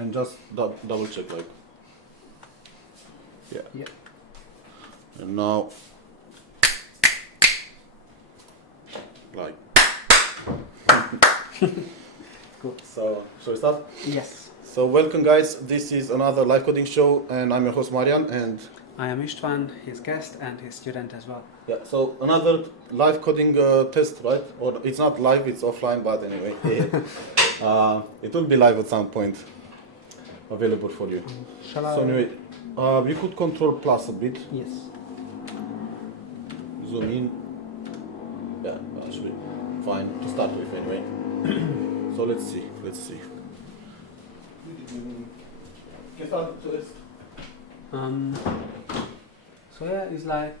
and just double check, like, yeah. Yeah. And now, like, Cool. so shall we start? Yes. So welcome, guys. This is another live coding show, and I'm your host Marian, and I am Istvan, his guest and his student as well. yeah. So another live coding test, right? Or it's not live; it's offline. But anyway, it will be live at some point, available for you. Shall So anyway, we could control plus a bit, Yes. zoom in. Yeah, that should be fine to start with anyway. So let's see. Can start to this. So yeah, it's like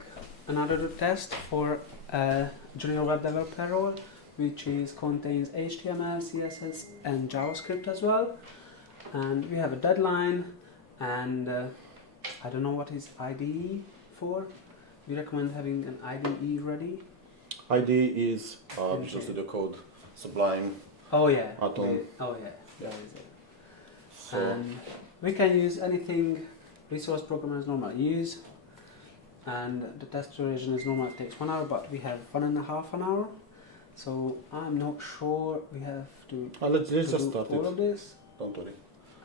another test for a junior web developer role, which contains HTML, CSS, and JavaScript as well. And we have a deadline, and I don't know what is IDE for. We recommend having an IDE ready. IDE is Visual Studio Code, Sublime, Oh yeah. Atom. Oh yeah. Yeah. That is it. So And we can use anything resource programmers normally use, and the test duration is normally takes 1 hour, but we have 1.5 an hour, so I'm not sure we have to, let's just do start all it. of this. Don't worry.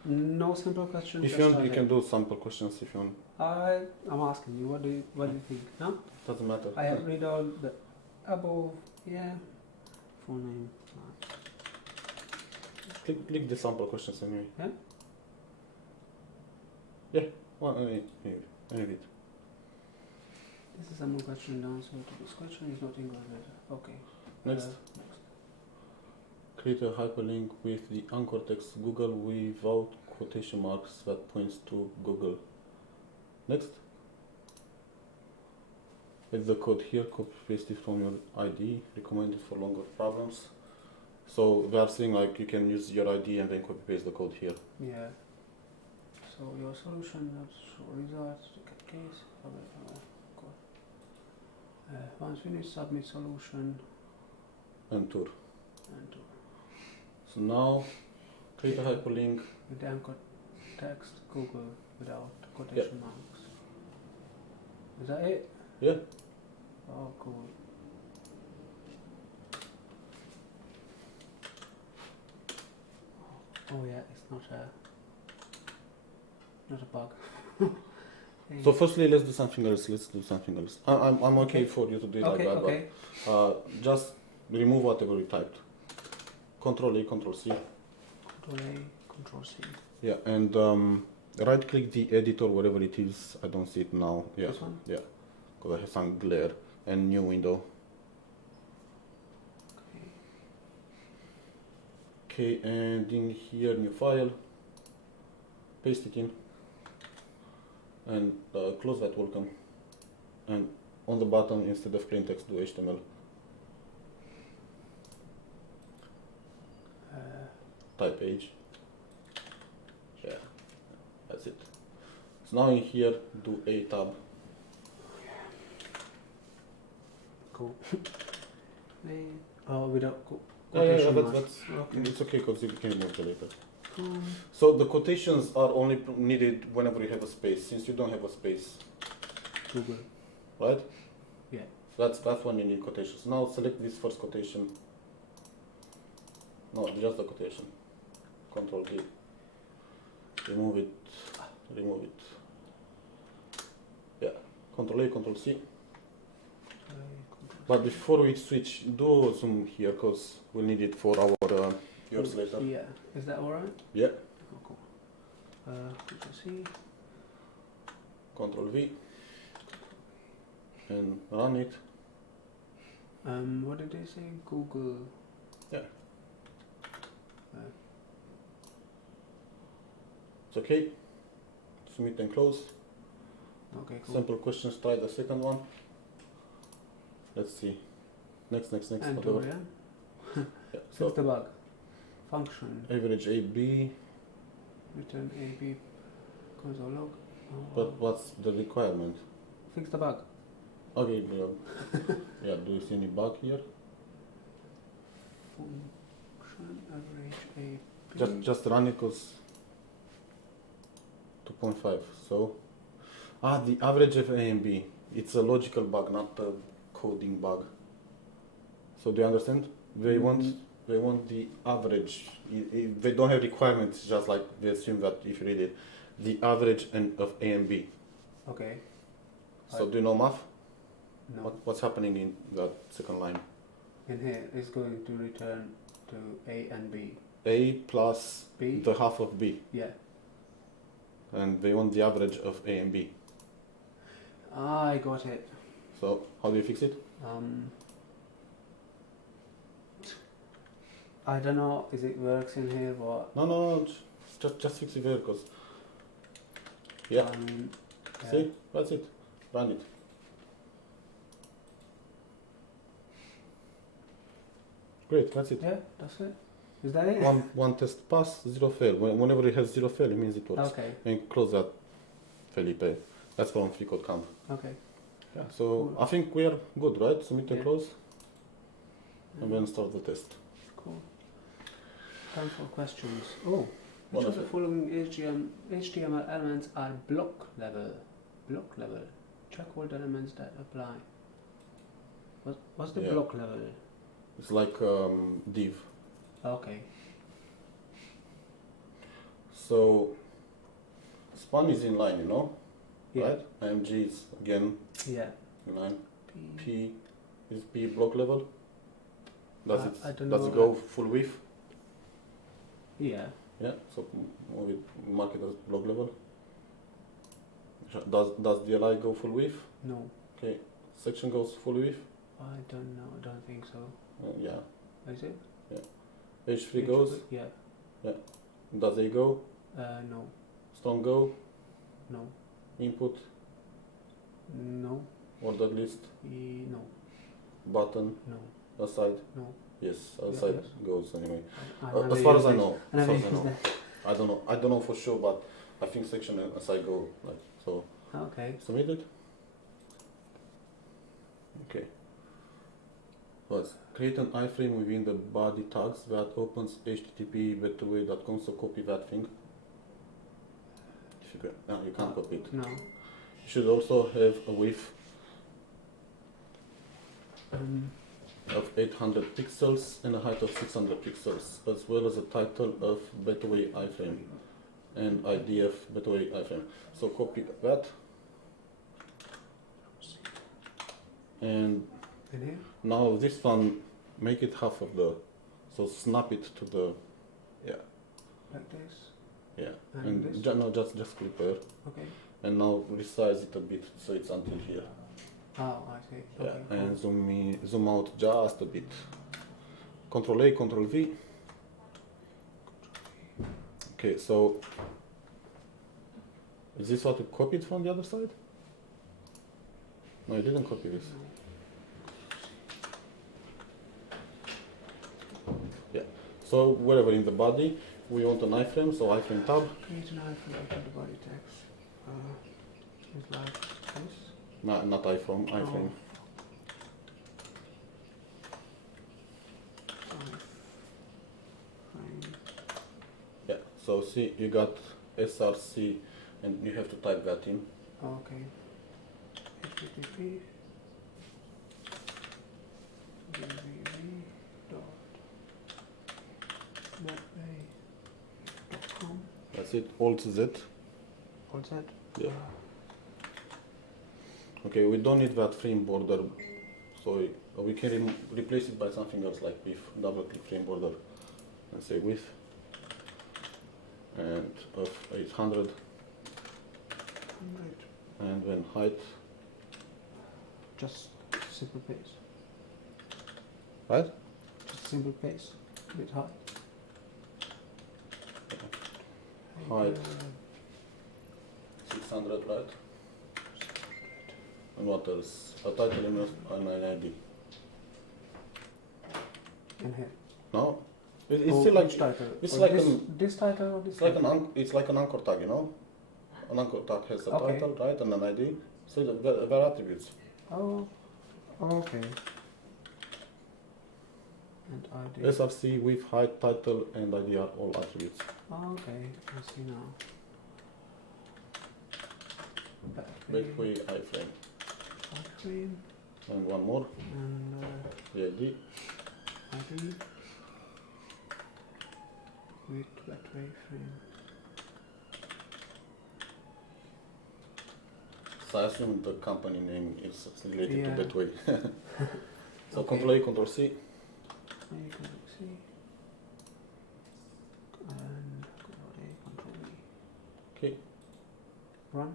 No simple questions. If you just want, you start can do sample questions if you want. it. I'm asking you, what do you think? No, Doesn't matter. I have read all the above. Yeah, full name. Click the sample questions anyway. Yeah? Yeah. Well, anyway. This is a more question. The answer to this question is not English letter. Okay. Next. Create a hyperlink with the anchor text Google without quotation marks that points to Google. Next. Add the code here, copy paste it from your IDE, recommended for longer problems. So they are saying like you can use your IDE and then copy paste the code here. Yeah. So your solution, results, case. Once finished, submit solution And tour. and to So now create a hyperlink. with the anchor text Google without quotation marks. Is that it? Yeah. Oh, cool. Oh yeah, it's not a bug. Hey. So firstly, let's do something else. I'm okay for you to do it Okay, like that, okay. but just remove whatever you typed. Control A, Control C. Control A, Control C. Yeah, and right click the editor, wherever it is. I don't see it now. Yeah, This one? yeah, because I have some glare. And new window. Okay, and in here, new file. Paste it in. And close that welcome. And on the bottom, instead of plain text, do HTML. Type page. Yeah, that's it. So now in here, do a tab. Cool. Oh, without Yeah, quotation marks. that's Okay. it's okay because you can remove it later. Cool. So the quotations are only needed whenever you have a space. Since you don't have a space, Google. right? Yeah. That's when you need quotations. Now select this first quotation. No, just the quotation. Control D. Remove it. Yeah. Control A, Control C. But before we switch, do zoom here because we'll need it for our yours later. Yeah. Is that alright? Yeah. Oh, cool. Control C. Control V. And run it. What did they say? Google. Yeah. It's okay. Submit and close. Okay, cool. Sample questions, try the second one. Let's see. Next. And Whatever. yeah. Yeah. Fix the So bug. Function. average AB. Return AB. Console log. Oh, But what's the requirement? fix the bug. Okay. Yeah. Do you see any bug here? Function average AB. Just run it because 2.5. So, the average of A and B. It's a logical bug, not a coding bug. So do you understand? They want the average. They don't have requirements. Just like they assume that if you read it, the average of A and B. Okay. So do you know math? No. What's happening in that second line? In here, it's going to return to A and B. A plus B? the half of B. Yeah. And they want the average of A and B. I got it. So how do you fix it? I don't know if it works in here, but No. Just fix it there, because yeah. yeah. See, that's it. Run it. Great, that's it. Yeah, that's it. Is that it? One test pass, 0 fail. Whenever it has 0 fail, it means it works. Okay. And close that, Felipe. That's from free code camp. Okay. Yeah. So Cool. I think we are good, right? Submit and Yeah. close, and then start the test. Cool. Time for questions. Oh, One which of of the it. following HTML elements are block level? Block level. Check all the elements that apply. What's the Yeah. block level? It's like div. Okay. So span is in line, you know, Yeah. right? IMG is again Yeah. in line. P. P is P block level. Does I don't does know it go full width? Yeah. Yeah. So move it, mark it as block level. Does the li go full width? No. Okay. Section goes full width. I don't know. I don't think so. Yeah. Is it? H3 goes. Yeah. Does A go? No. Strong go? No. Input? No. Ordered list? No. Button? No. Aside? No. Yes, Yeah, aside yes. goes anyway. never As far as used I it. know. I As never far as I used know. that. I don't know for sure, but I think section and aside go like so. Okay. Submit it. Okay. First, create an iframe within the body tags that opens http://betterway.com. So copy that thing. If you can, no, you can't copy it. No. You should also have a width of 800 pixels and a height of 600 pixels, as well as a title of Betterway iframe and ID of Betterway iframe. So copy that. And In here? now this one, make it half of the, so snap it to the, Like this? yeah. And And this? no, just click there. Okay. And now resize it a bit so it's until here. Oh, I see. Yeah, Okay, and cool. zoom out just a bit. Control A, Control V. Okay, so is this what you copied from the other side? No, you didn't copy this. Yeah. So wherever in the body we want an iframe, so iframe tab. Create an iframe for the body text. It's like this. Not iframe, iframe. Frame. Yeah. So see, you got SRC, and you have to type that in. Okay. HTTP www.betway.com. That's it. Alt Z. What's that? Yeah. Okay, we don't need that frame border, so we can replace it by something else, like with double click frame border and say width and of 800 and then height, Just simple paste. right? Just simple paste with height. Height 600, right? And what else? A title and an ID. In here. No, it's Oh, still like which title? it's Or like this, an this title or this it's like title? it's like an anchor tag, you know. An anchor tag has a Okay. title, right, and an ID. So they're attributes. Oh, okay. And ID. SRC, width, height, title, and ID are all attributes. Oh, okay, I see now. Betway iframe. Iframe. And one more. And The ID. ID. With betway frame. So I assume the company name is related Yeah. to Betway. So Okay. Ctrl A, Ctrl C. You can see. And Ctrl A, Ctrl V. Okay. Run.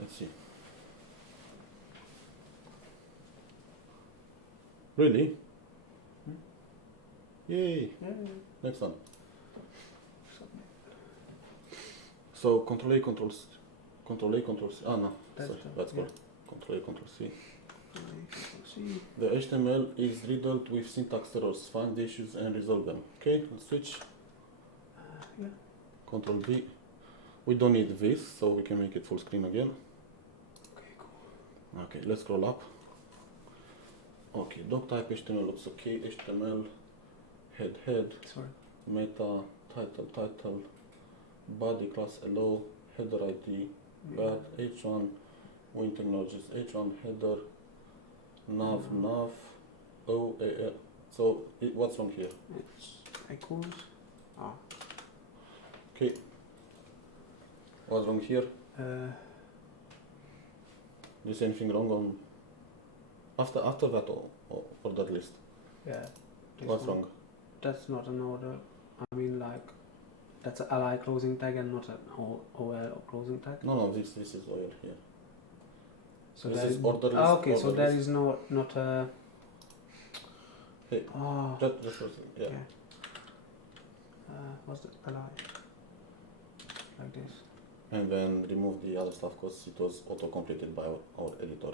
Let's see. Really? Hmm? Yay! Yeah. Next one. Submit. So Ctrl A, Ctrl C. Ctrl A, Ctrl C. Ah no, That's sorry, the- that's yeah. good. Ctrl A, Ctrl C. Ctrl A, Ctrl C. The HTML is riddled with syntax errors. Find the issues and resolve them. Okay, let's switch. Yeah. Ctrl V. We don't need this, so we can make it full screen again. Okay, cool. Okay, let's scroll up. Okay, doc type HTML looks okay. HTML, head, Sorry. meta, title, body class hello, header ID, bad, H1, win technologies, H1 header, nav, so what's wrong here? It's equals. Ah. Okay, what's wrong here? Uh, Do you see anything wrong on after that order list? yeah. this What's one. wrong? That's not an order. I mean, like, that's an ally closing tag and not an OL closing tag. No, this is oil here. So This there is is order list. okay, so order there list. is not a. Hey, Oh. Just for a second, yeah. Okay. What's the ally? Like this. And then remove the other stuff because it was auto-completed by our editor.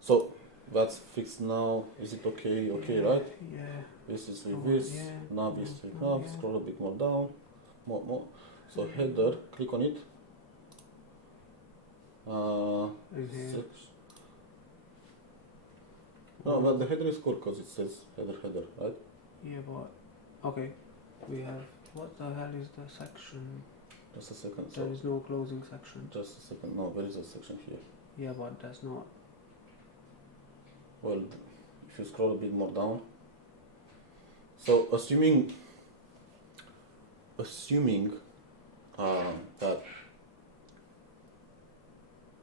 So that's fixed now. Is it okay? Okay, Yeah, right? Yeah. This is with Oh, this, yeah, nav is with oh, nav, yeah. scroll a bit more down, more. So header, click on it. In here. No, but the header is cool because it says header, right? Yeah, but okay. We have what the hell is the section? Just a second. There So is no closing section. just a second. No, there is a section here. Yeah, but that's not. Well, if you scroll a bit more down. So assuming that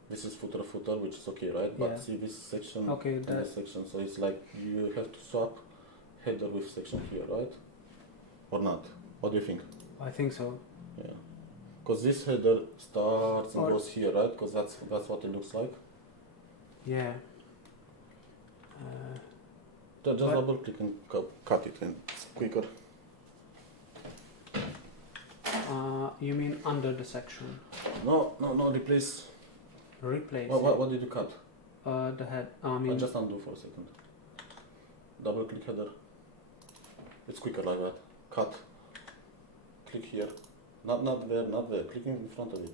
this is footer, which is okay, right? Yeah. But see this section Okay, and that this section, so it's like you have to swap header with section here, right? Or not? What do you think? I think so. Yeah. Because this header starts and Or- goes here, right? Because that's what it looks like. Yeah. Just But- double click and cut it, and it's quicker. You mean under the section? No, replace. Replace. What did you cut? The head. I mean. Just undo for a second. Double click header. It's quicker like that. Cut. Click here. Not there. Click in front of it.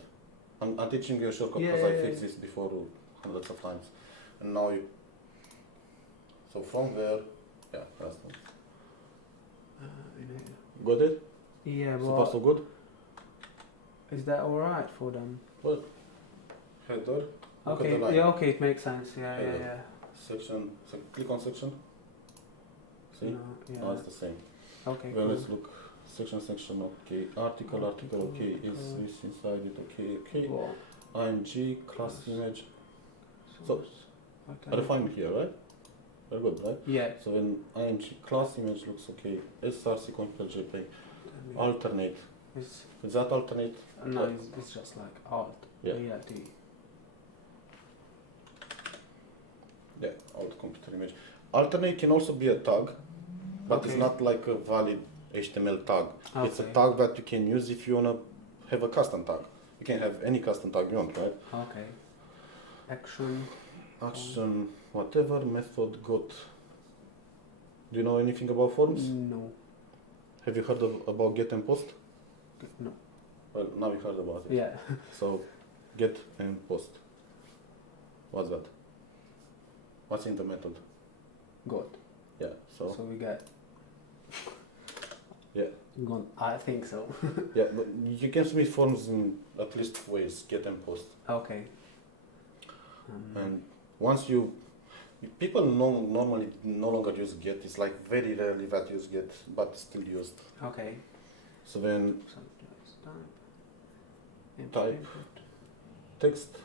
I'm teaching you a shortcut because I fixed this before hundreds of times. And now you. So from there, yeah, that's it. In here. Got it? Yeah, So far but so good? is that alright for them? Header. Look at Okay. the line. Yeah. Okay. It makes sense. Yeah. Header. Yeah. Section. So click on section. See? No, yeah. No, it's the same. Okay. Well, Cool. let's look. Section, okay. Article, okay. Is this inside it? Okay. Well, IMG, class image. source. Are you fine here, right? Very good, right? Yeah. So when IMG class image looks okay. SRC compare JPEG. Alternate. It's, Is that alternate? no, Yeah. it's just like alt. Yeah. ALT. Yeah, alt computer image. Alternate can also be a tag, but it's Okay. not like a valid HTML tag. It's a Okay. tag that you can use if you wanna have a custom tag. You can have any custom tag you want, right? Okay. Action. Action, whatever, method got. Do you know anything about forms? No. Have you heard about get and post? No. Well, now you heard about it. Yeah. So, get and post. What's that? What's in the method? Good. Yeah, so So we got. I think so. Yeah, but you can submit forms in at least ways, get and post. Okay. And once people normally no longer use get. It's like very rarely that use get, but still used. Okay. So then So let's type input. text,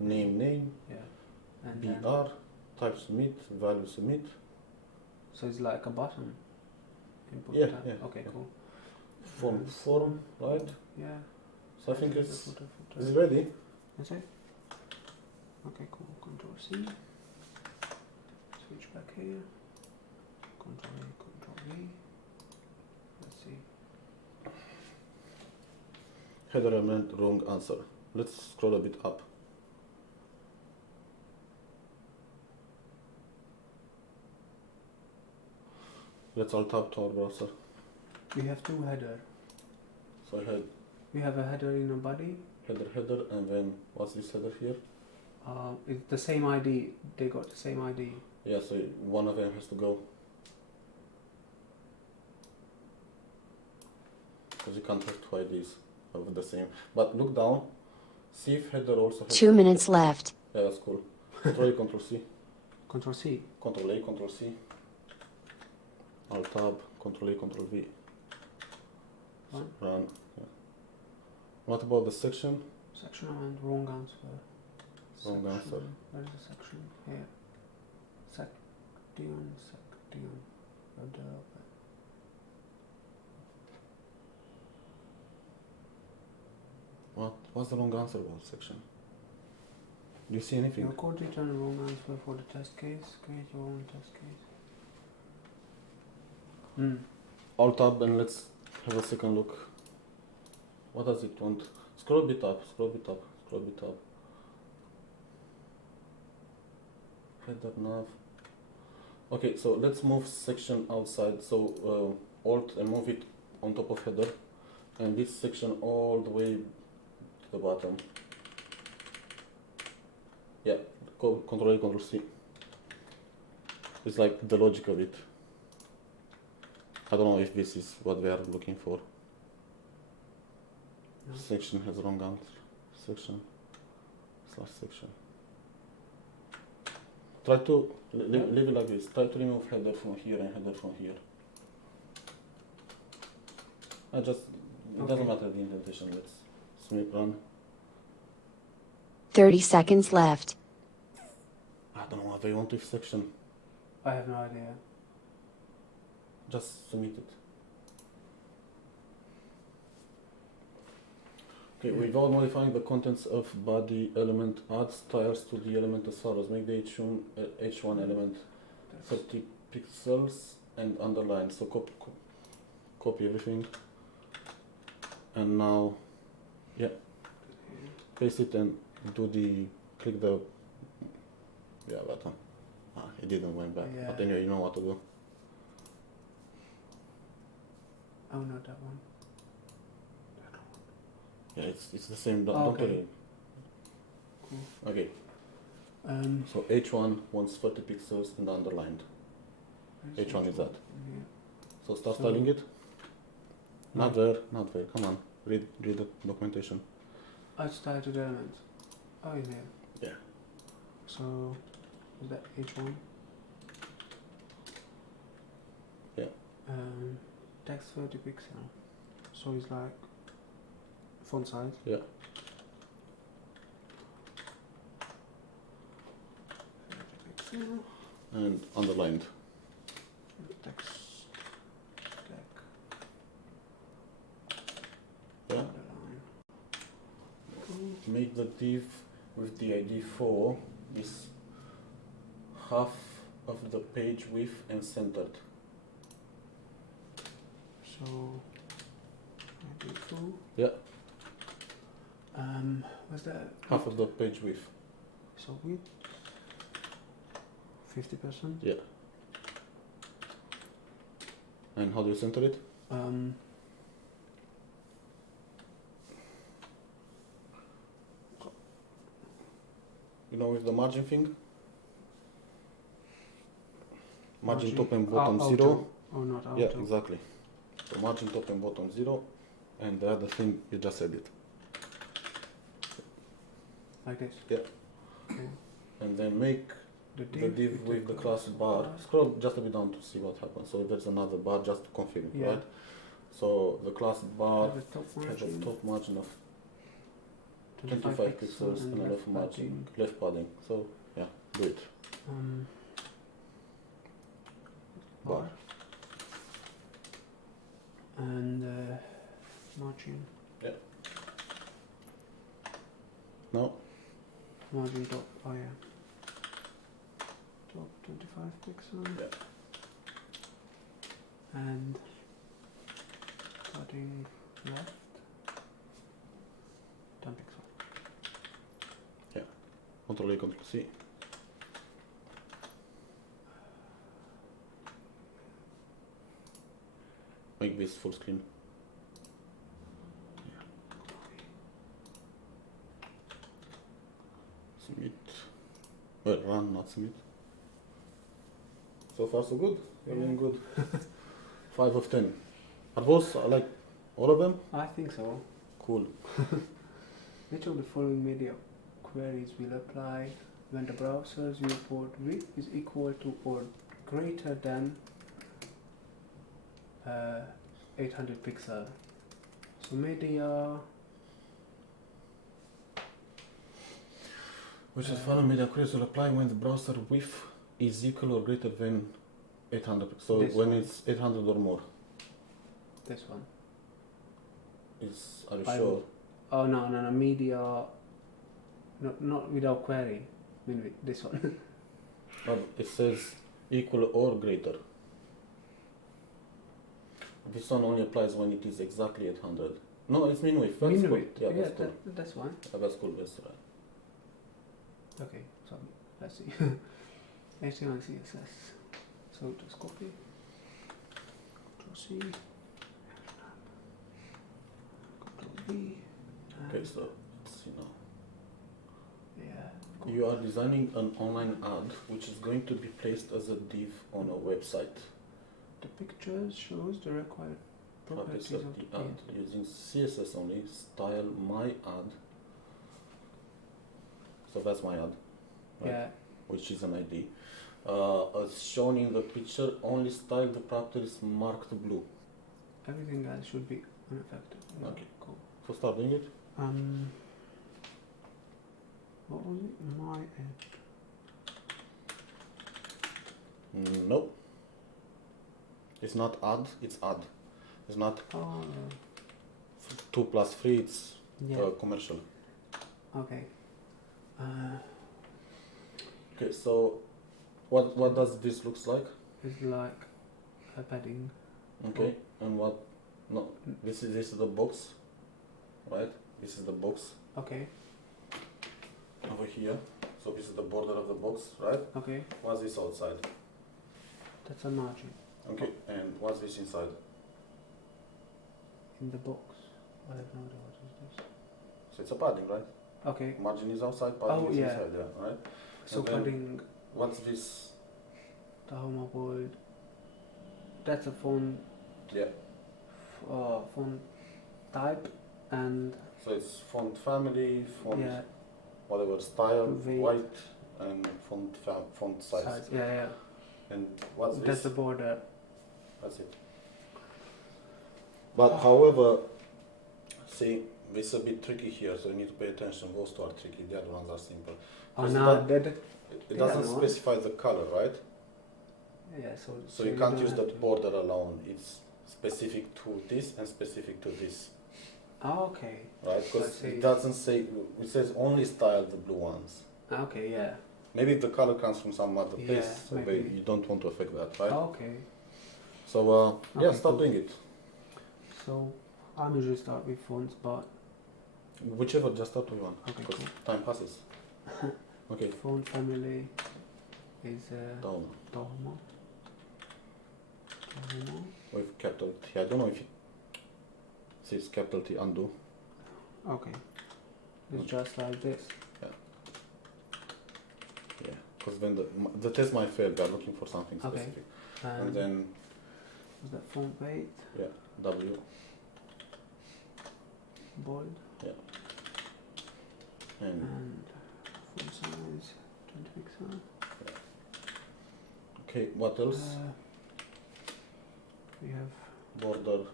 name, Yeah. And br, then, type submit, value submit. so it's like a button. Input Yeah, tab. yeah, Okay, yeah. cool. Form, right? Yeah. So I think it's Footer. ready. That's it. Okay, cool. Control C. Switch back here. Control A, Control V. Let's see. Header element, wrong answer. Let's scroll a bit up. Let's alt tab to our browser. We have two header. So I had We have a header in a body. header, and then what's this header here? It's the same ID. They got the same ID. Yeah, so one of them has to go. Because you can't have two IDs of the same. But look down, see if header also has... 2 minutes left. Yeah, that's cool. Control A, Control C. Control C. Control A, Control C. Alt tab, Control A, Control V. Run. Run. Yeah. What about the section? Section and wrong answer. Wrong Section. answer. Where is the section? Here. Section. What's the wrong answer about section? Do you see anything? Your code return a wrong answer for the test case. Create your own test case. Alt tab and let's have a second look. What does it want? Scroll a bit up, scroll a bit up, scroll a bit up. Header nav. Okay, so let's move section outside. So Alt and move it on top of header, and this section all the way to the bottom. Yeah, Control A, Control C. It's like the logic of it. I don't know if this is what we are looking for. No. Section has wrong answer. Section / section. Try to leave it like this. Try to remove header from here and header from here. It doesn't matter the indentation. Let's submit run. 30 seconds left. I don't know what they want with section. I have no idea. Just submit it. Okay, without modifying the contents of body element, add styles to the element as follows. Make the H1 element 30 pixels and underline. So copy everything. And now, yeah, paste it and click the button. It didn't went back. Yeah. But anyway, you know what to do. Oh, not that one. Yeah, it's the same. Don't Okay. worry. Cool. Okay. So H1 wants 30 pixels and underlined. Where's H1 is that. Here. So start So- styling it. Not No. there, not there. Come on, read the documentation. I started elements. Oh, in here. Yeah. So, is that H1? Yeah. Text 30 pixel. So it's like font size. Yeah. 30 pixel. And underlined. Text stack. Yeah. Underline. Cool. Make the div with the ID 4 is half of the page width and centered. So, ID 4. Yeah. What's that? Half of the page width. So width 50%. Yeah. And how do you center it? You know, with the margin thing? Margin top and bottom auto. 0. Oh, not auto. Yeah, exactly. So margin top and bottom 0, and the other thing you just edit. Like this? Yeah. Okay. And then make The the div with the class bar. Scroll just a bit down to see what happens. So there's another bar just to confirm, Yeah. right? So the class bar The top has a margin, top margin of 25 pixels and a left margin, left padding. So yeah, do it. Bar. Bar. And margin. Now Margin top. Oh yeah. Top 25 pixels. Yeah. And padding left 10 pixels. Ctrl A, Ctrl C. Make this full screen. Submit. Well, run, not submit. So far, so good. You're doing good. 5 of 10. Are those like all of them? I think so. Cool. Which of the following media queries will apply when the browser's viewport width is equal to or greater than 800 pixel? So media. Which is following media queries will apply when the browser width is equal or greater than 800. So This when one. it's 800 or more. This one. Are you I sure? will- Oh no, media. No, not without query. I mean with this one. But it says equal or greater. This one only applies when it is exactly 800. No, it's min width. That's Min cool. width. Yeah, Yeah, that's cool. that's one. That's cool. That's right. Okay, so let's see. HTML and CSS. So just copy. Control C. Control V. Okay, so let's see now. Yeah. You are designing an online ad which is going to be placed as a div on a website. The picture shows the required properties Properties of of the ad using CSS only. Style my ad. So that's my ad, right? Yeah. Which is an ID. As shown in the picture, only style the properties marked blue. Everything else should be unaffected. Yeah, Okay. cool. So start doing it. What was it? My ad. Nope. It's not add, it's add. It's not Oh 2 plus 3, it's yeah. commercial. Okay. Okay, so what does this looks like? It's like a padding. Okay, and what? No, this is the box, right? This is the box Okay. over here. So this is the border of the box, right? Okay. What's this outside? That's a margin Okay, and what's this inside? in the box. I have no idea what is this. So it's a padding, right? Okay. Margin is outside, padding Oh, is yeah. inside, yeah, right? So And then- padding What's this? the home board. That's a font. Yeah. Font type and So it's font family, font yeah. whatever style, Weight. white, and font size. Yeah, yeah. And what's That's this? the border. That's it. But however, see, this is a bit tricky here, so you need to pay attention. Those two are tricky, the other ones are simple. Oh Because no, that- that It Yeah, doesn't no. specify the color, right? yeah. So you can't use that border alone. It's specific to this and specific to this, Oh, okay. right? I Because see. it doesn't say, it says only style the blue ones. Okay, yeah. Maybe the color comes from some other place, Yeah, so maybe. you don't want to affect that, right? Okay. So yeah, Okay, start cool. doing it. So I'm usually start with fonts, but Whichever, just start with one, okay, because cool. time passes. Okay, Font family is down Domo. Domo. with capital T. I don't know if it says capital T undo. Okay. It's just like this. Yeah, because then the test might fail. They are looking for something Okay. specific, and then Was that font weight? Yeah, W. Bold. And And font size 20 pixels. okay, what else? We have Border.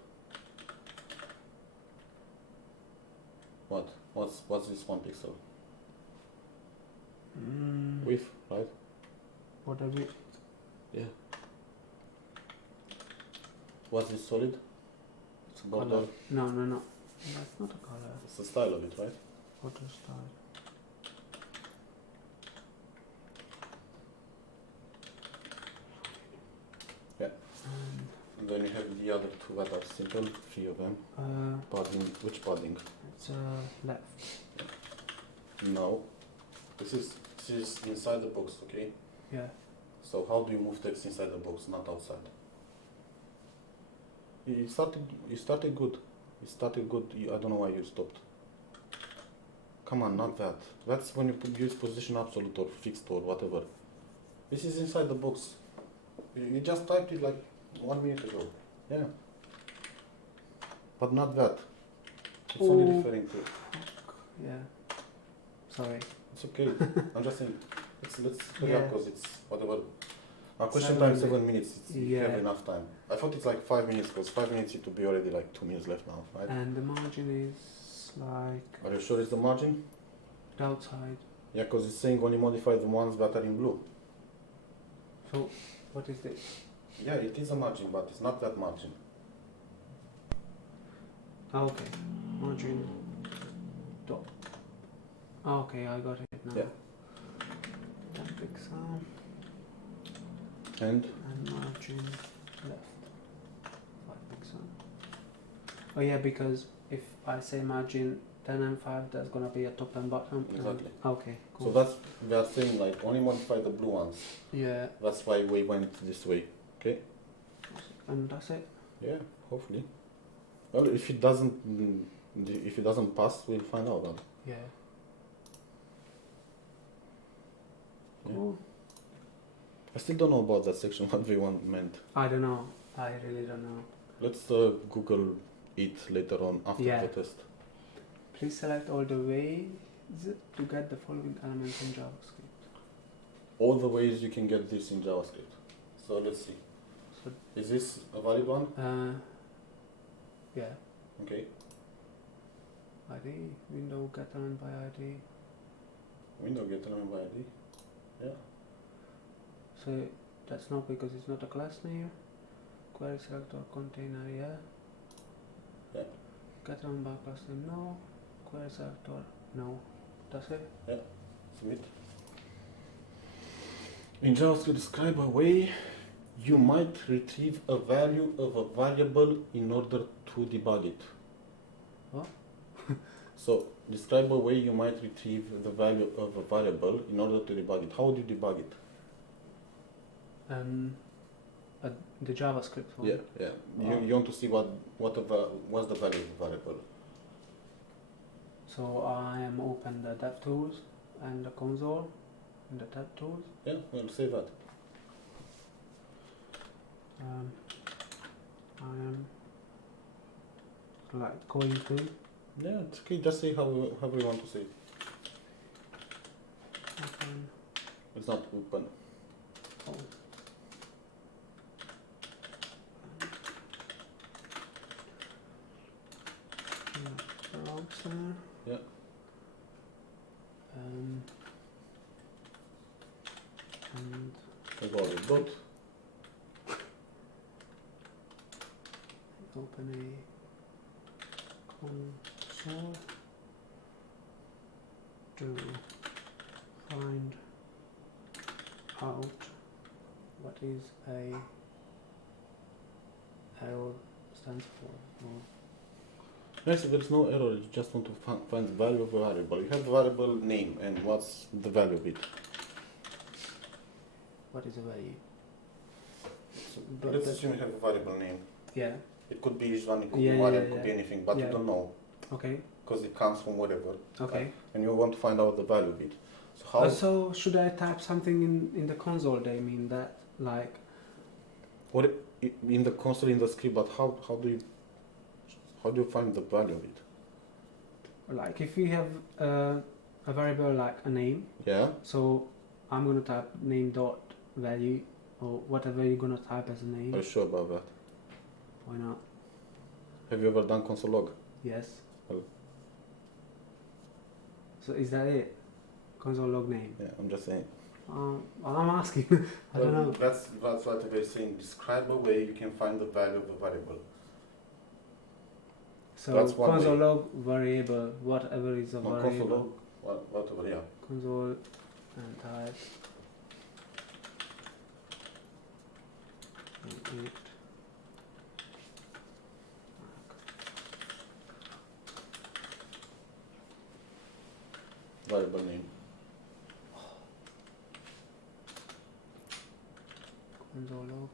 What? What's this 1 pixel? Width, right? border width. Yeah. What's this solid? It's a border. Color. No. That's not a color. It's the style of it, right? Border style. Yeah. And then you have the other two that are simple, 3 of them. Padding, which padding? It's left. No. This is inside the box, okay? Yeah. So how do you move text inside the box, not outside? It started good. It started good. I don't know why you stopped. Come on, not that. That's when you use position absolute or fixed or whatever. This is inside the box. You just typed it like 1 minute ago. Yeah. But not that. It's only Oh. referring to. Yeah. Sorry. It's okay. I'm just saying. Let's hurry up Yeah. because it's whatever. Our question 7 time 7 minutes. You have Yeah. enough time. I thought it's like 5 minutes because 5 minutes it would be already like 2 minutes left now, right? And the margin is like Are you sure it's the margin? the outside. Yeah, because it's saying only modify the ones that are in blue. So what is this? Yeah, it is a margin, but it's not that margin. Oh, okay. Margin top. Oh, okay, I got it now. Yeah. 10 pixel And and margin left 5 pixel. Oh yeah, because if I say margin 10 and 5, that's gonna be a top and bottom. exactly. Okay, So cool. that's we are saying like only modify the blue ones. Yeah, That's why we went this way. Okay. and that's it. Yeah, hopefully. Well, if it doesn't pass, we'll find out. Then. Yeah. Yeah. Cool. I still don't know about that section. What they meant. I don't know. I really don't know. Let's Google it later on after Yeah. the test. Please select all the ways to get the following elements in JavaScript. All the ways you can get this in JavaScript. So let's see. So, Is this a valid one? yeah. Okay. ID, window get element by ID. Window get element by ID. Yeah. So that's not because it's not a class name. Query selector container, yeah. Yeah. Get element by class name, no. Query selector, no. That's it. Submit. In JavaScript, describe a way you might retrieve a value of a variable in order to debug it. What? So, describe a way you might retrieve the value of a variable in order to debug it. How would you debug it? The JavaScript one. Yeah. You want to see what's the value of the variable. So I am open the DevTools and the console and the DevTools. Yeah, we'll say that. I am like going to Yeah, it's okay. Just say how we want to say it. open. It's not open. Oh. Browser. Yeah. And About it. Dot. open a console to find out what is a error stands for. Or Actually, there's no error. You just want to find the value of a variable. You have the variable name, and what's the value of it? what is a value? So But let's that's- assume you have a variable name. Yeah. It could be Istvan, it could Yeah, be Marian, yeah, it could be yeah. anything, but Yeah. you don't know Okay. because it comes from whatever, Okay. and you want to find out the value of it. So how? So should I type something in the console? They mean that like in the console in the script, but how do you find the value of it? Like if we have a variable like a name, Yeah. so I'm gonna type name dot value or whatever you're gonna type as a name. Are you sure about that? Why not? Have you ever done console log? Yes. Oh. So is that it? Console log name. Yeah, I'm just saying. Well, I'm asking. I don't know. That's what we're saying. Describe a way you can find the value of the variable. So That's one console way. log variable, whatever is a No, variable. console log, whatever, yeah. Console and type. And it. Variable name. Console log.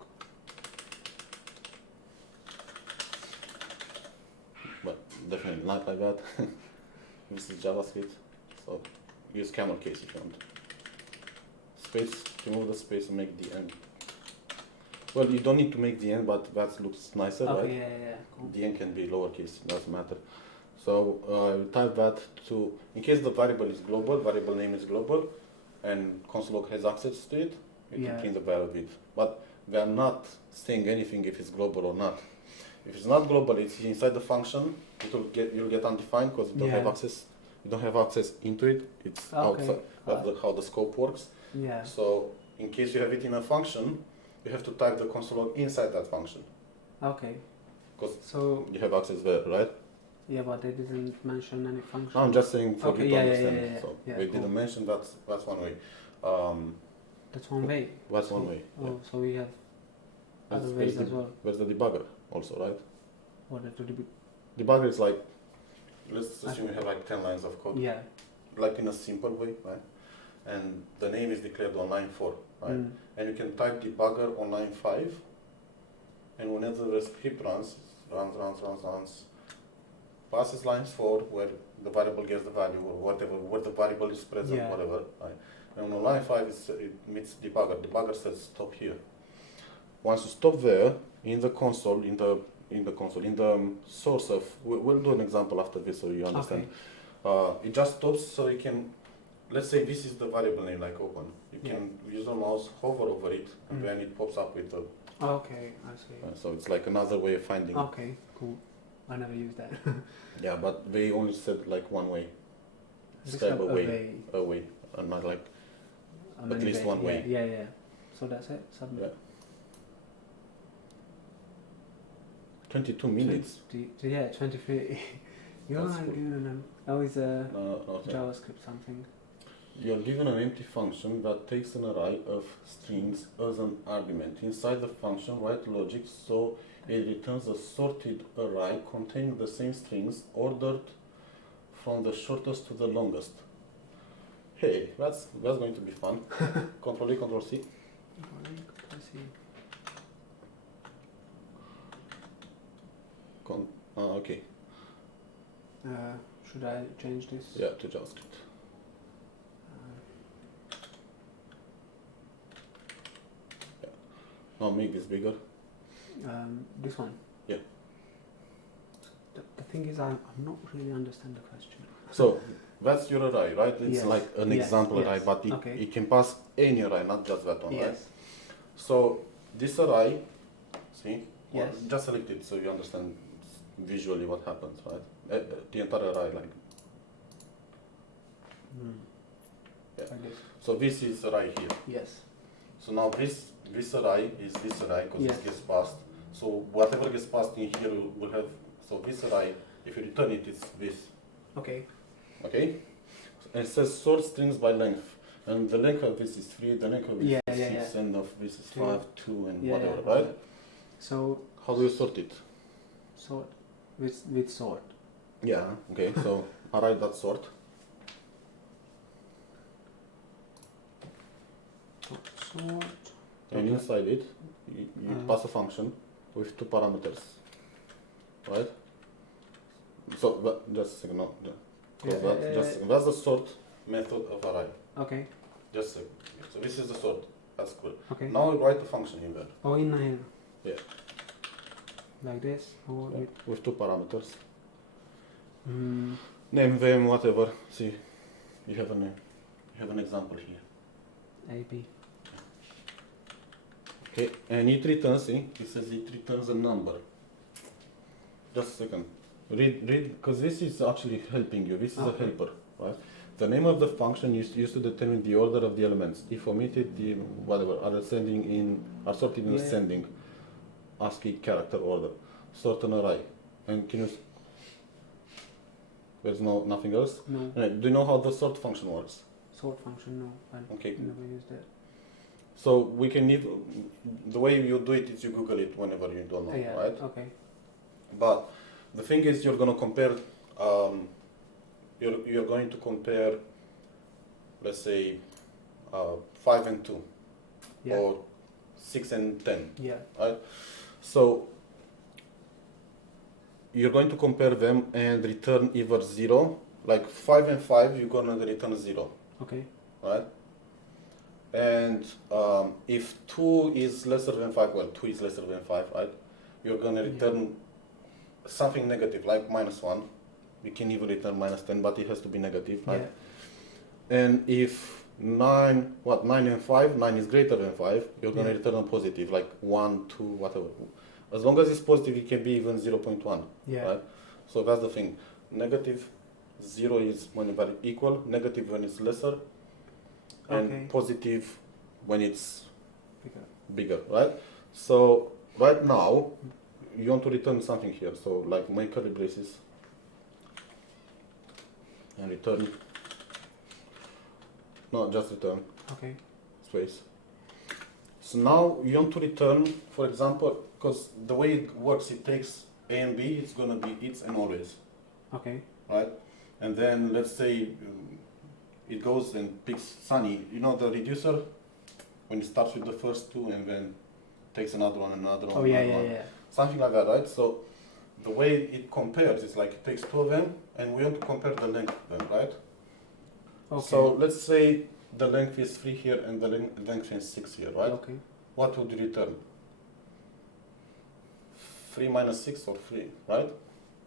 But definitely not like that. This is JavaScript, so use camel case if you want. Space, remove the space and make the end. Well, you don't need to make the end, but that looks nicer, Okay, right? yeah, cool. The end can be lowercase, doesn't matter. So type that to, in case the variable is global, variable name is global, and console log has access to it, you Yeah. can print the value of it. But we are not saying anything if it's global or not. If it's not global, it's inside the function. You'll get undefined because you don't have Yeah. access. You don't have access into it. It's Okay. outside. That's how the scope works. Yeah. So in case you have it in a function, you have to type the console log inside that function Okay. because So you have access there, right? yeah, but they didn't mention any function. No, I'm just saying for Okay, you to yeah, yeah, understand. yeah, yeah. So Yeah, we cool. didn't mention that's one way. That's one way. That's one way. Oh, Yeah. so we have other There's ways the- as well. There's the debugger also, right? What have to do? Debugger is like, let's assume you have like 10 lines of code, Yeah. like in a simple way, right? And the name is declared on line 4, right? Mm. And you can type debugger on line 5, and whenever the script runs, passes line 4 where the variable gets the value or whatever, where the variable is present, Yeah. whatever, right? And on line 5 it meets debugger. Debugger says stop here. Once you stop there, in the console, in the source of, we'll do an example after this so you understand. It just stops so you can, let's say this is the variable name like open. You can use the mouse, hover over it, and then it pops up with the, Okay, I see. so it's like another way of finding. Okay, cool. I never used that. Yeah, but they only said like one way. Just Describe a a way, and not like, many least way. one way. Yeah. So that's it. Submit. yeah. 22 minutes. 23. You're That's not cool. giving them. Oh, it's a No, okay. JavaScript something. You're given an empty function that takes an array of strings as an argument. Inside the function, write logic so it returns a sorted array containing the same strings ordered from the shortest to the longest. Hey, that's going to be fun. Control A, Control C. Let's see. Okay. Should I change this? Yeah, to JavaScript. Now make this bigger. This one. Yeah. The thing is, I'm not really understand the question. So that's your array, right? It's Yes. like an Yes, example yes. array, but Okay. it can pass any array, not just that one, right? Yes. So this array, see? Well, Yes. just select it so you understand visually what happens, right? The entire array, like. Yeah. Like this. So this is array here. Yes. So now this array is this array because Yes. it gets passed. So whatever gets passed in here will have, so this array, if you return it, it's this, Okay. okay? And it says sort strings by length. And the length of this is 3, the length of this Yeah, is yeah, 6, yeah. and of this is 2. 5, 2, and Yeah, whatever, yeah. right? So How do you sort it? sort with sort. Yeah, okay, so array.sort. Sort. And inside it, you pass a function with 2 parameters, right? So, just a second, no, close that, just a second. That's the sort method of array. Okay. Just a second. So this is the sort, that's cool. Okay. Now we write the function in there. Oh, in here. Yeah. like this, or with two parameters. mm, Name them whatever. See, you have an example here. AB. Okay, and it returns. See, it says it returns a number. Just a second. Read, because this is actually helping you. This is a helper, right? The name of the function is used to determine the order of the elements. If omitted, the whatever are sorted in ascending ASCII character order. Sort an array. And can you? There's nothing else. No. Right, do you know how the sort function works? Sort function, no. I Okay. never used it. So we can the way you do it is you Google it whenever you don't know, Yeah, right? okay. But the thing is, you're going to compare. You're going to compare, let's say, 5 and 2, Yeah. or 6 and 10, Yeah. right? So you're going to compare them and return either 0, like 5 and 5, you're going to return 0, Okay. right? And if 2 is lesser than 5, well, 2 is lesser than 5, right? You're going to return something negative, like -1. You can even return -10, but it has to be negative, right? Yeah. And if 9 and 5, 9 is greater than 5, you're going to return a positive, like 1, 2, whatever. As long as it's positive, it can be even 0.1, Yeah. right? So that's the thing. Negative 0 is when it's equal, negative when it's lesser, and positive when it's bigger, right? So right now, you want to return something here. So like make curly braces and return. No, just return. Okay. Space. So now you want to return, for example, because the way it works, it takes A and B, it's gonna be it's and always, Okay. right? And then let's say it goes and picks Sunny. You know the reducer, when it starts with the first two and then takes another one, another one, Oh yeah, another yeah, one. yeah. Something like that, right? So the way it compares is like it takes two of them, and we want to compare the length of them, right? Okay. So let's say the length is 3 here and the length is 6 here, right? Okay. What would you return? 3 minus 6 or 3, right?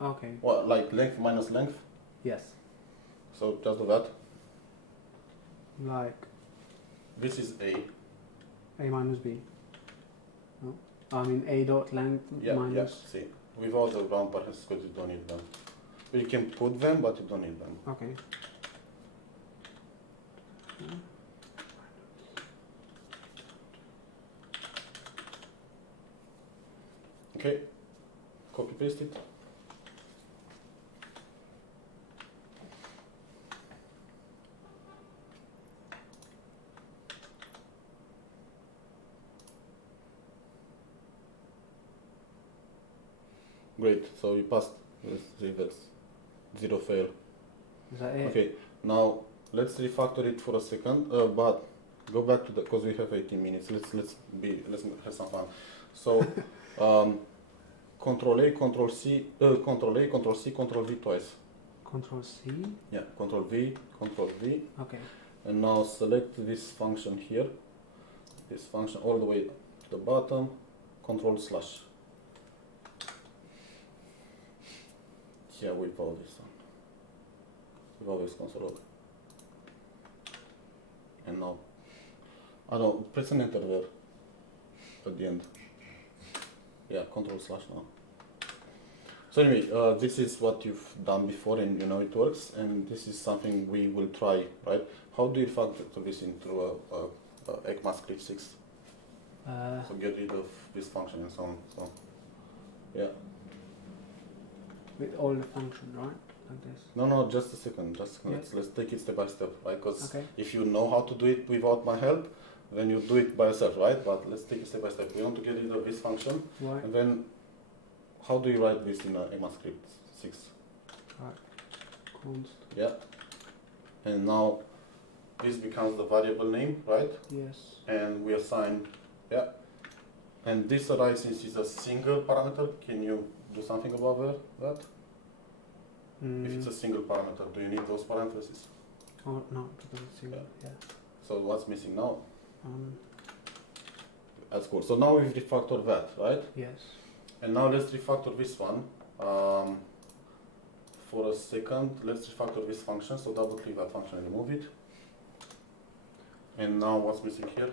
Okay. Well, like length minus length. Yes. So just do that. Like This is A. A minus B. No? I mean A dot length Yeah, minus. yeah. See, without the round parts because you don't need them. You can put them, but you don't need them. Okay. Okay. Copy paste it. Great, so you passed. Let's see if that's 0 fail. Is that it? Okay, now let's refactor it for a second, but go back to the, because we have 18 minutes. Let's have some fun. So, Control A, Control C, Control A, Control C, Control V twice. Control C. Yeah, Control V, Control V, Okay. and now select this function here. This function all the way to the bottom. Control slash. Yeah, with all this one. With all this console log. And now, I don't press an enter there at the end. Yeah, control slash now. So anyway, this is what you've done before and you know it works, and this is something we will try, right? How do you factor this into a ECMAScript 6? So get rid of this function and so on. So, yeah. With all the function, right? Like this. No, just a second. Yeah. Let's take it step by step, right? Because Okay. if you know how to do it without my help, then you do it by yourself, right? But let's take it step by step. We want to get rid of this function, Right. and then how do you write this in ECMAScript 6? Right. Const. Yeah. And now this becomes the variable name, right? Yes. And we assign, yeah. And this array, since it's a single parameter, can you do something about that? If it's a single parameter, do you need those parentheses? Oh no, because it's single. Yeah. So what's missing now? Um. That's cool. So now we've refactored that, right? Yes. And now let's refactor this one. For a second, let's refactor this function. So double click that function and remove it. And now what's missing here?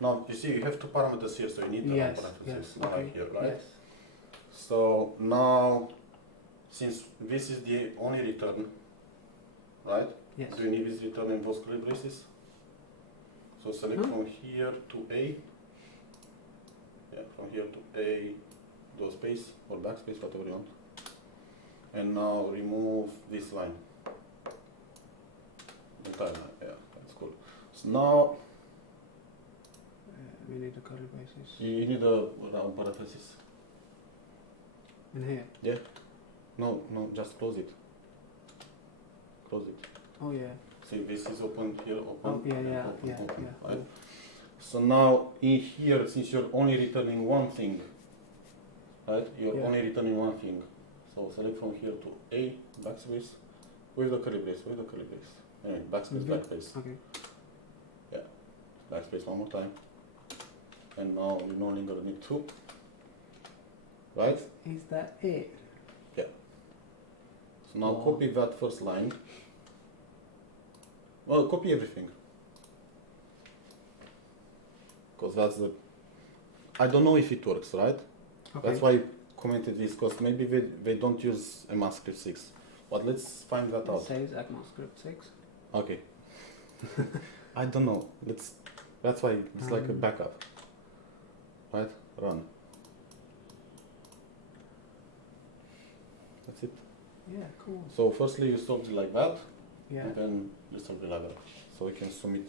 Now you see you have two parameters here, so you need the Yes, parentheses yes, okay. right here, right? Yes. So now, since this is the only return, right? Yes. Do you need this return in both curly braces? So select from here to A. Yeah, from here to A, do a space or backspace, whatever you want. And now remove this line. Entire line, yeah, that's cool. So now We need the curly braces. you need a parenthesis. In here? Yeah. No, just close it. Close it. Oh yeah. See, this is open here, open. Oh yeah, and yeah, open, yeah, open, yeah. right? So now in here, since you're only returning one thing, right? You're Yeah. only returning one thing. So select from here to A, backspace, with the curly brace, with the curly brace. Anyway, backspace, backspace, Okay. backspace one more time. And now you no longer need two, right? Is that it? So now Wow. copy that first line. Well, copy everything. Because that's the... I don't know if it works, right? Okay. That's why I commented this, because maybe they don't use ECMAScript 6. But let's find that It out. says ECMAScript 6. Okay. I don't know. That's why it's like a backup. Right? Run. That's it. Yeah, cool. So firstly you solve it like that, Yeah. and then you solve it like that. So we can submit.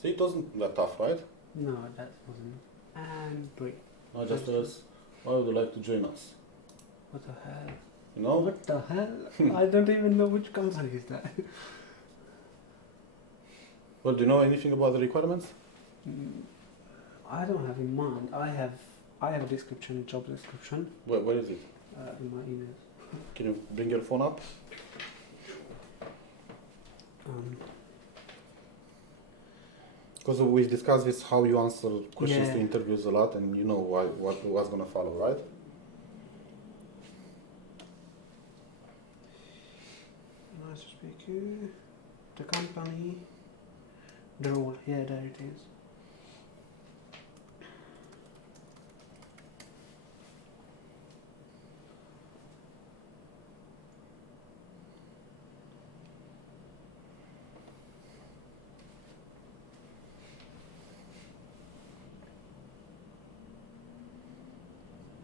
See, it wasn't that tough, right? No, that wasn't. And wait, Now just tell us, why would you like to join us? what the hell? You know? What the hell? I don't even know which company is that. Well, do you know anything about the requirements? I don't have in mind. I have a description, job description, Where is it? in my emails. Can you bring your phone up? Because we've discussed this, how you answer questions to Yeah. interviews a lot, and you know what's gonna follow, right? Nice to speak you. The company, the role. Yeah, there it is.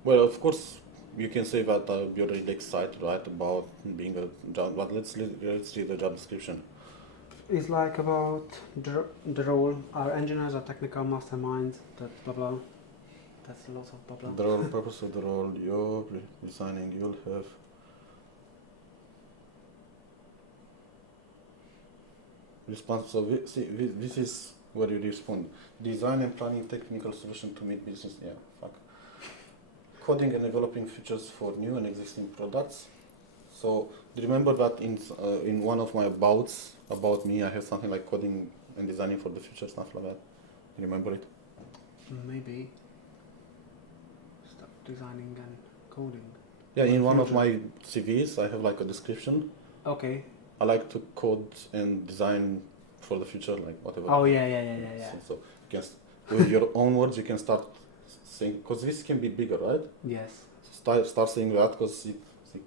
Well, of course, you can say that you're really excited, right, about being a job, but let's read the job description. It's like about the role. Our engineers are technical masterminds. That blah blah. That's a lot of blah blah. The role, purpose of the role, you're designing, you'll have. Response. So this is where you respond. Design and planning technical solution to meet business. Yeah, fuck. Coding and developing features for new and existing products. So do you remember that in one of my abouts about me, I have something like coding and designing for the future, stuff like that. Do you remember it? Maybe. Stuff designing and coding. Yeah, in one of Future. my CVs, I have like a description. Okay. I like to code and design for the future, like whatever. Oh yeah. So you can, with your own words, you can start saying, because this can be bigger, right? Yes. So start saying that, because it's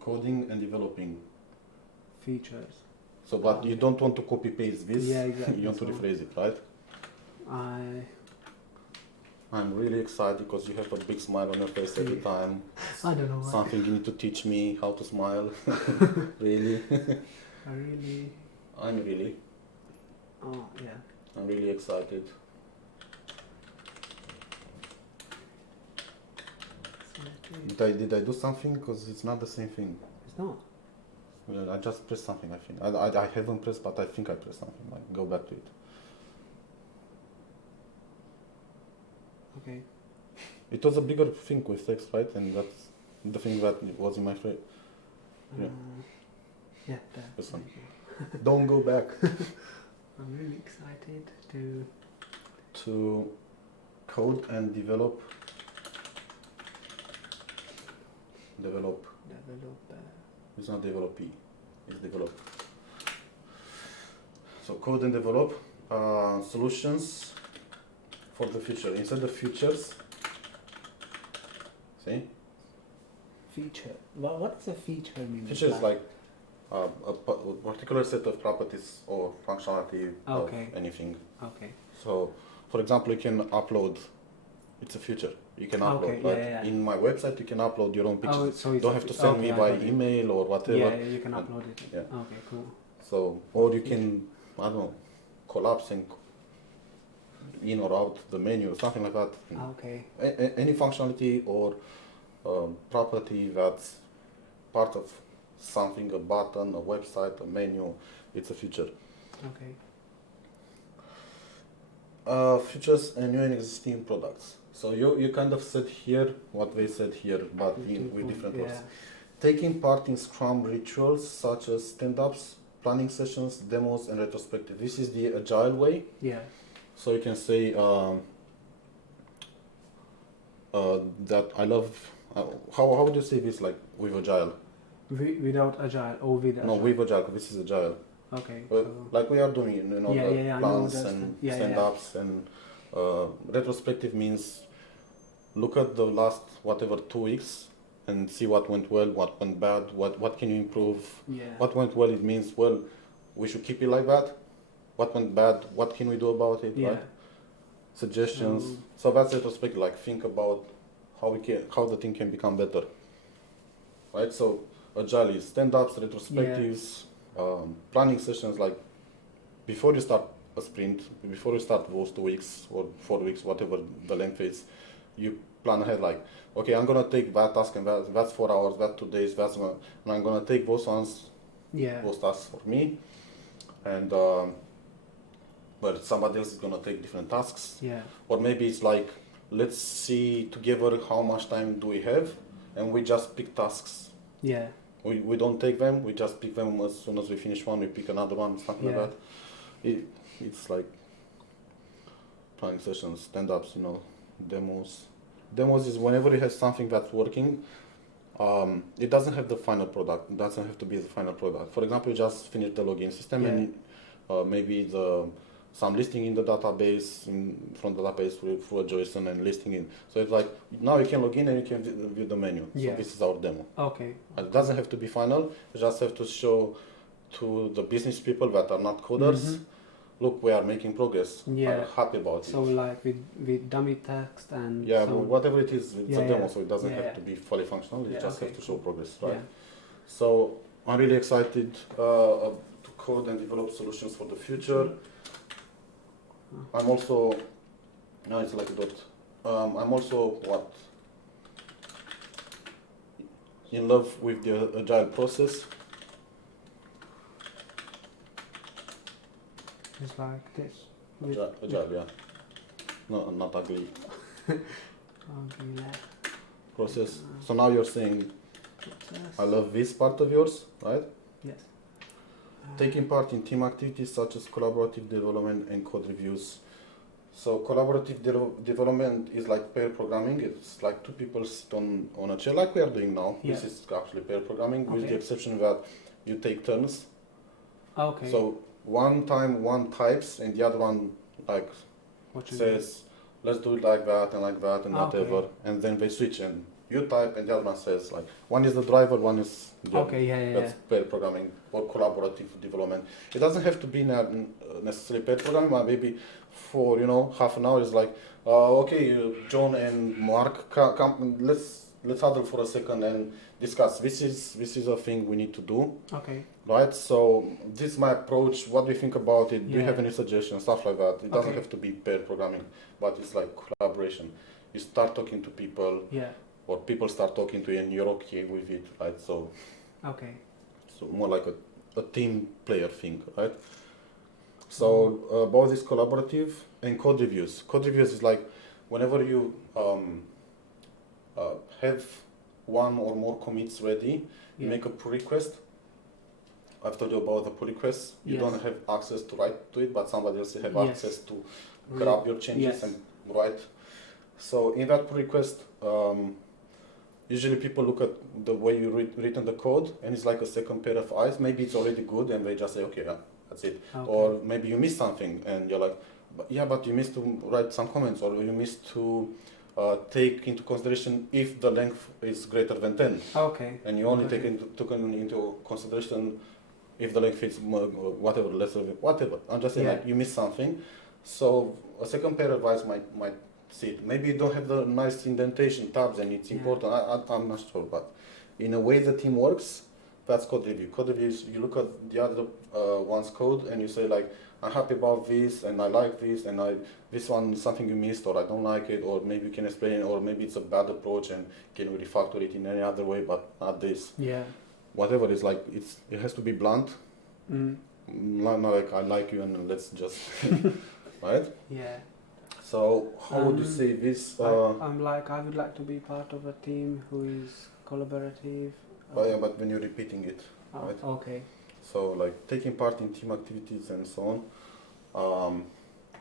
coding and developing. Features. So, but you don't want to copy paste this. Yeah, exactly. You want to So rephrase it, right? I'm really excited because you have a big smile on your face every time. I don't know why. Something you need to teach me how to smile. Really? I really. I'm really Yeah. I'm really excited. Did I do something? Because it's not the same thing. It's not. Well, I just pressed something, I think. I haven't pressed, but I think I pressed something. Like, go back to it. Okay. It was a bigger thing with text, right? And that's the thing that was in my frame. Yeah. Yeah. There. This one. Thank you. Don't go back. I'm really excited to to code and develop. It's not develop, it's develop. So code and develop solutions for the future. Instead of futures, see? Feature. What does a feature mean? Feature is like a particular set of properties or functionality Okay. of anything. Okay. So, for example, you can upload. It's a feature. You can upload. Okay, Like yeah. in my website, you can upload your own pictures. Oh, so You it's don't have to send me I by got it. email or whatever. Yeah, you can And- upload it. yeah. Okay, cool. So, or you can, I don't know, collapse and in or out the menu, something like that. Okay. Any functionality or property that's part of something, a button, a website, a menu, it's a feature. Okay. Features and new and existing products. So you kind of said here what they said here, but with different words. Taking part in Scrum rituals such as stand-ups, planning sessions, demos, and retrospective. This is the agile way. Yeah. So you can say that I love. How would you say this? Like with agile? Without agile or with agile? No, with agile. This is agile. Okay. Like we are doing, you know, Yeah, the yeah, I know plans that's and the- yeah, stand-ups and retrospective means look at the last whatever 2 weeks and see what went well, what went bad, what can you improve. Yeah. What went well, it means well we should keep it like that. What went bad, what can we do about it? Yeah. Right? Suggestions. So that's retrospective. Like think about how the thing can become better. Right. So agile is stand-ups, retrospectives. Planning sessions, like before you start a sprint, before you start those 2 weeks or 4 weeks, whatever the length is, you plan ahead like, okay, I'm gonna take that task and that's 4 hours, that's 2 days, and I'm gonna take those ones, Yeah. those tasks for me, and but somebody else is gonna take different tasks, Yeah. or maybe it's like, let's see together how much time do we have, and we just pick tasks. Yeah. We don't take them, we just pick them as soon as we finish one, we pick another one, something Yeah. like that. It's like planning sessions, stand-ups, you know, demos. Demos is whenever you have something that's working, it doesn't have the final product, it doesn't have to be the final product. For example, you just finished the login system and maybe some listing in the database, from the database through a JSON and listing in. So it's like, now you can log in and you can view the menu. Yeah. So this is our demo. Okay. It doesn't have to be final, you just have to show to the business people that are not coders, look, we are making progress, Yeah. I'm happy about So it. like with dummy text and Yeah, so but whatever it is, it's Yeah, a demo, yeah. so it doesn't Yeah, have yeah. to be fully functional, you Yeah, just okay, have to show cool. progress, right? Yeah. So I'm really excited to code and develop solutions for the future. I'm also, no, it's like a dot. I'm also in love with the agile process. It's like this. Agile, yeah. No, not ugly Okay. process. So now you're saying, I love this part of yours, right? Yes. Taking part in team activities such as collaborative development and code reviews. So collaborative development is like pair programming. It's like two people sit on a chair like we are doing now. Yeah. This is actually pair programming with the Okay. exception that you take turns. Okay. So one time one types and the other one like What you says, let's do it like that and Okay. whatever. And then they switch and you type and the other one says like, one is the driver, one is the Okay, yeah. That's pair programming or collaborative development. It doesn't have to be necessarily pair programming, but maybe for half an hour is like, okay, John and Mark, come, let's huddle for a second and discuss. This is a thing we need to do, Okay. right? So this is my approach. What do you think about it? Do you Yeah. have any suggestions, stuff like that? It doesn't Okay. have to be pair programming, but it's like collaboration. You start talking to people, Yeah. or people start talking to you, and you're okay with it, right? So. Okay. So more like a team player thing, right? So about this collaborative and code reviews. Code reviews is like whenever you have one or more commits ready, you Yeah. make a pull request. I've told you about the pull requests. You Yes. don't have access to write to it, but somebody else have Yes. access to grab your changes Yes. and write. So in that pull request, usually people look at the way you written the code, and it's like a second pair of eyes. Maybe it's already good, and they just say, okay, yeah, that's it. Okay. Or maybe you missed something, and you're like, but you missed to write some comments, or you missed to take into consideration if the length is greater than 10. Okay. And you only Okay. took into consideration if the length is more, whatever, lesser, whatever. I'm just saying, Yeah. like, you missed something. So a second pair of eyes might see it. Maybe you don't have the nice indentation tabs, and it's Yeah. important. I'm not sure, but in a way the team works, that's code review. Code review is you look at the other one's code and you say, like, I'm happy about this, and I like this, and this one is something you missed, or I don't like it, or maybe you can explain it, or maybe it's a bad approach and can we refactor it in any other way, but not this. Yeah. Whatever it is, like, it has to be blunt. Mm. Not like I like you and let's just right. Yeah. So how would you Um, say this? I'm like, I would like to be part of a team who is collaborative. Yeah, but when you're repeating it, Oh, right? okay. So like taking part in team activities and so on.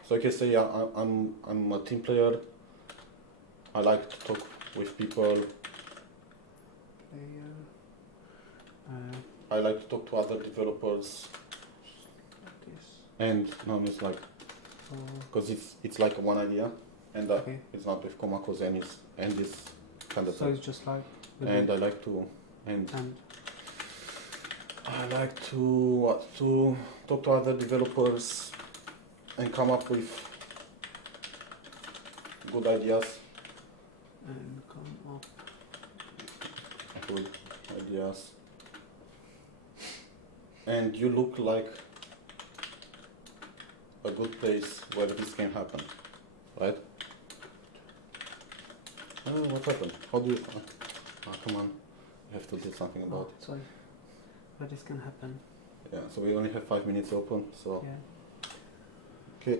So I can say, yeah, I'm a team player. I like to talk with people. Player. I like to talk to other developers, This. and no, it's like Oh, because it's like one idea, and okay. it's not with comma, cause and it's kind of So it's just like. with and the- I like to and and I like to talk to other developers and come up with good ideas. and come up. Good ideas. And you look like a good place where this can happen, right? Oh, what happened? How do you? Come on, you have to do something about Oh, sorry. But this can happen. it. Yeah. So we only have 5 minutes open. So Yeah. okay,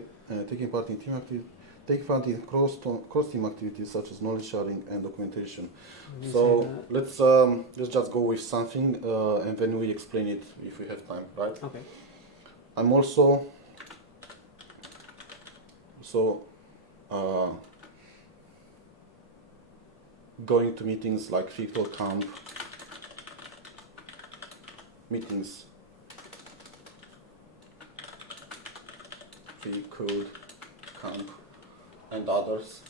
taking part in team activity. Take part in cross-team activities such as knowledge sharing and documentation. Let me So say that. let's just go with something and then we explain it if we have time, right? Okay. I'm also going to meetings like Victor Camp, meetings, Free Code Camp, and others.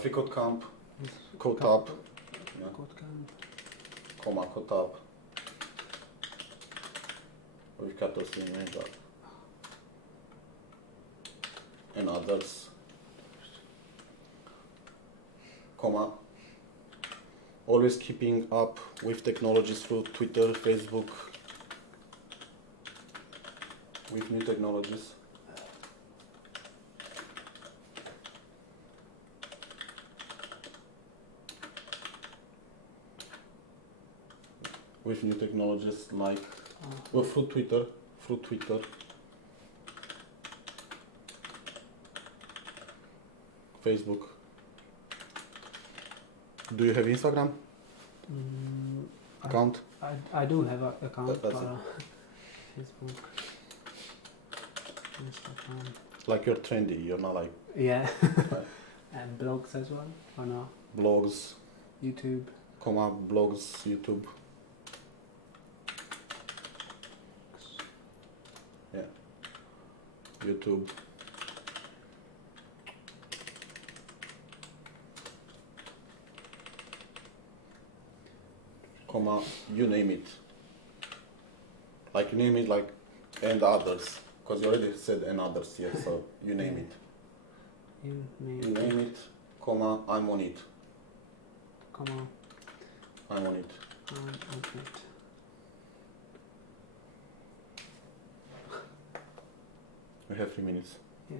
Free Code Camp, codetap, yeah, Code camp. comma codetap, with capital C in it, and others, comma, always keeping up with technologies through Twitter, Facebook, with new technologies. With new technologies like, well, through Twitter, Facebook. Do you have Instagram Mm, account? I do have an account That's for it. Facebook, Instagram. Like you're trendy, you're not like Yeah. And blogs as well, or no? blogs, YouTube. comma, blogs, YouTube. Yeah. YouTube. Comma, you name it. Like you name it like and others. Because you already said and others here, so you name it. You You name name it, comma, I'm on it. Come on. I'm on it. I'm on it. We have 3 minutes. Why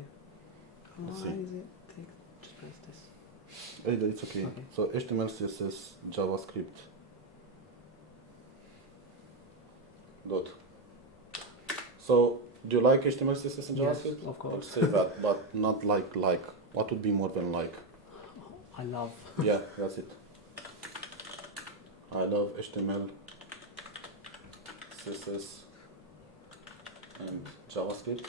Let's is see. it? Just press this. It's okay. Okay. So HTML, CSS, JavaScript. Dot. So do you like HTML, CSS, and Yes, JavaScript? of course. I'll say that, but not like. What would be more than like? I love. Yeah, that's it. I love HTML, CSS, and JavaScript.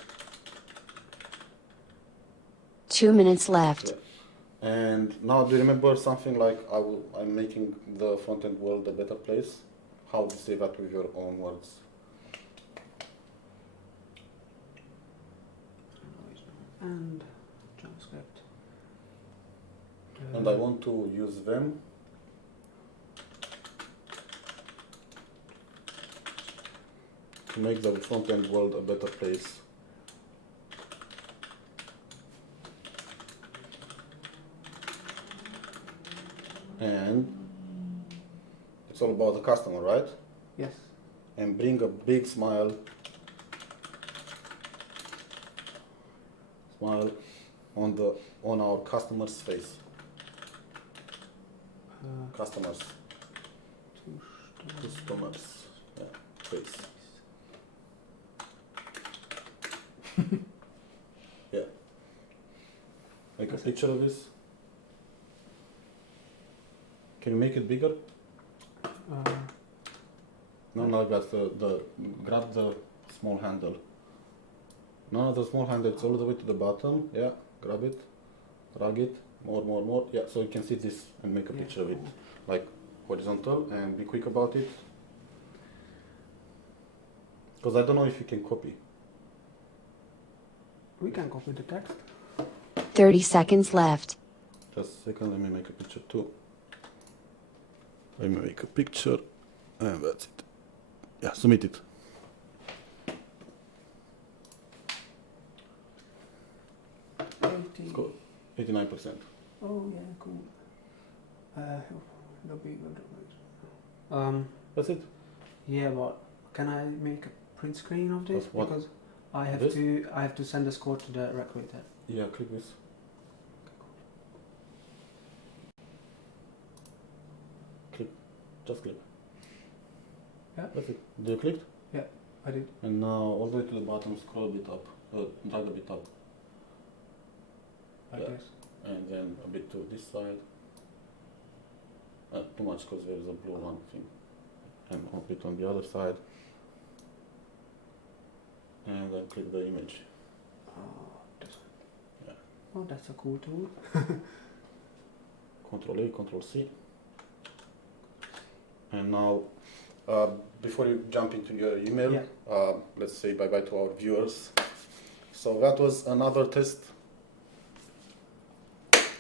2 minutes left. Yeah. And now, do you remember something like I'm making the front-end world a better place? How to say that with your own words? And JavaScript. And I want to use them to make the front-end world a better place. And it's all about the customer, right? Yes. And bring a big smile on our customer's face. Customers. Yeah, face. Yeah. Make a picture of this. Can you make it bigger? No, that's grab the small handle. No, the small handle, it's all the way to the bottom. Yeah, grab it, drag it, more. Yeah, so you can see this and make a picture of it. Like horizontal, and be quick about it. Because I don't know if you can copy. We can copy the text. 30 seconds left. Just a second, let me make a picture too. Let me make a picture, and that's it. Yeah, submit it. It's cool. 89%. Oh yeah, cool. The bigger That's it. Yeah, but can I make a print screen of this? Of what? Because I have to send this code to the recruiter. Yeah, click this. Click. Just click. Yeah. That's it. Do you click? Yeah, I did. And now all the way to the bottom, scroll a bit up. Drag a bit up. Like Yeah. this. And then a bit to this side. Too much because there is a blue one thing. And a bit on the other side. And then click the image. This one. Yeah. Oh, that's a cool tool. Control A, Control C. And now, before you jump into your email, Yeah. let's say bye-bye to our viewers. So that was another test.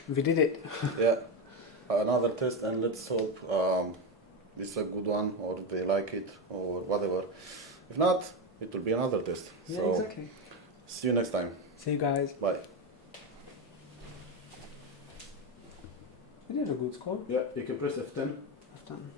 We did it. Yeah, another test, and let's hope this is a good one, or they like it, or whatever. If not, it will be another test. Yeah, So, exactly. see you next time. See you guys. Bye. We did a good score. Yeah, you can press F10. I've done.